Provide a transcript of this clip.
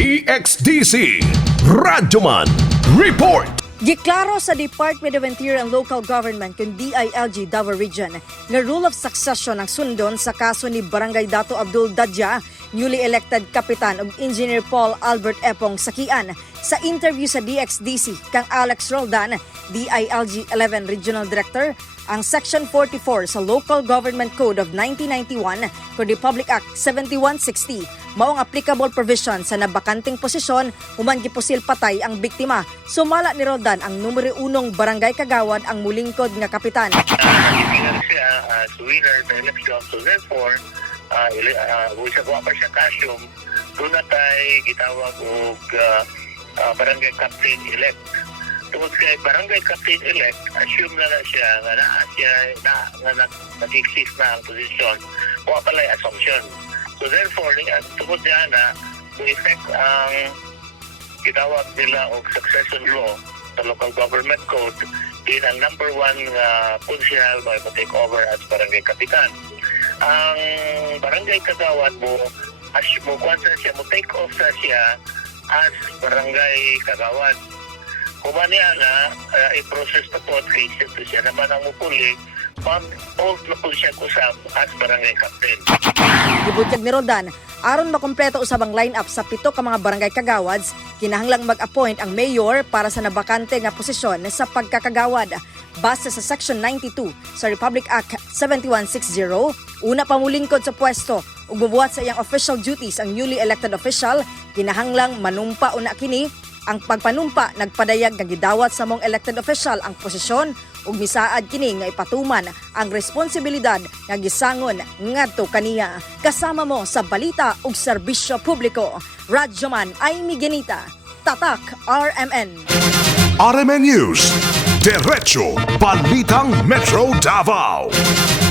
DXDC Radyoman Report. Giklaro sa Department of Interior and Local Government kung DILG Davao Region nga rule of succession ang sundon sa kaso ni Barangay Dato Abdul Dadja, newly elected kapitan ug Engineer Paul Albert Epong Sakian. Sa interview sa DXDC kang Alex Roldan, DILG 11 Regional Director, ang Section 44 sa Local Government Code of 1991 kung Republic Act 7160 mao ang applicable provision sa nabakanting posisyon human gipusil patay ang biktima. Sumala ni Roldan ang numero unong barangay kagawad ang mulingkod nga kapitan. Winner uh, uh, tayo gitawag uh, uh, barangay captain-elect. Tungkol kay barangay captain-elect, assume na na siya nga na siya na, na, na nag-exist na ang posisyon. Wa pala assumption. So therefore, uh, tungkol diyan na, to effect ang gitawag nila og succession law sa local government code in ang number one nga punsyal may take over as barangay kapitan. Ang barangay kagawad mo as mo kwansa siya mo take off sa siya as barangay kagawad. Kuma niya na uh, i-process na po at siya naman ang mupuli pag old na po siya kusap as barangay captain. Gibutyag ni Roldan, aron makompleto usab ang lineup sa pito ka mga barangay kagawads, kinahanglang mag-appoint ang mayor para sa nabakante nga posisyon sa pagkakagawad. Base sa Section 92 sa Republic Act 7160, una pamulingkod sa pwesto ug bubuhat sa iyang official duties ang newly elected official, kinahanglang manumpa una kini ang pagpanumpa nagpadayag nga gidawat sa mong elected official ang posisyon ug misaad kini nga ipatuman ang responsibilidad nga gisangon ngadto kaniya. Kasama mo sa balita ug serbisyo publiko Radyoman ay Miguelita Tatak RMN RMN News Diretso Balitang Metro Davao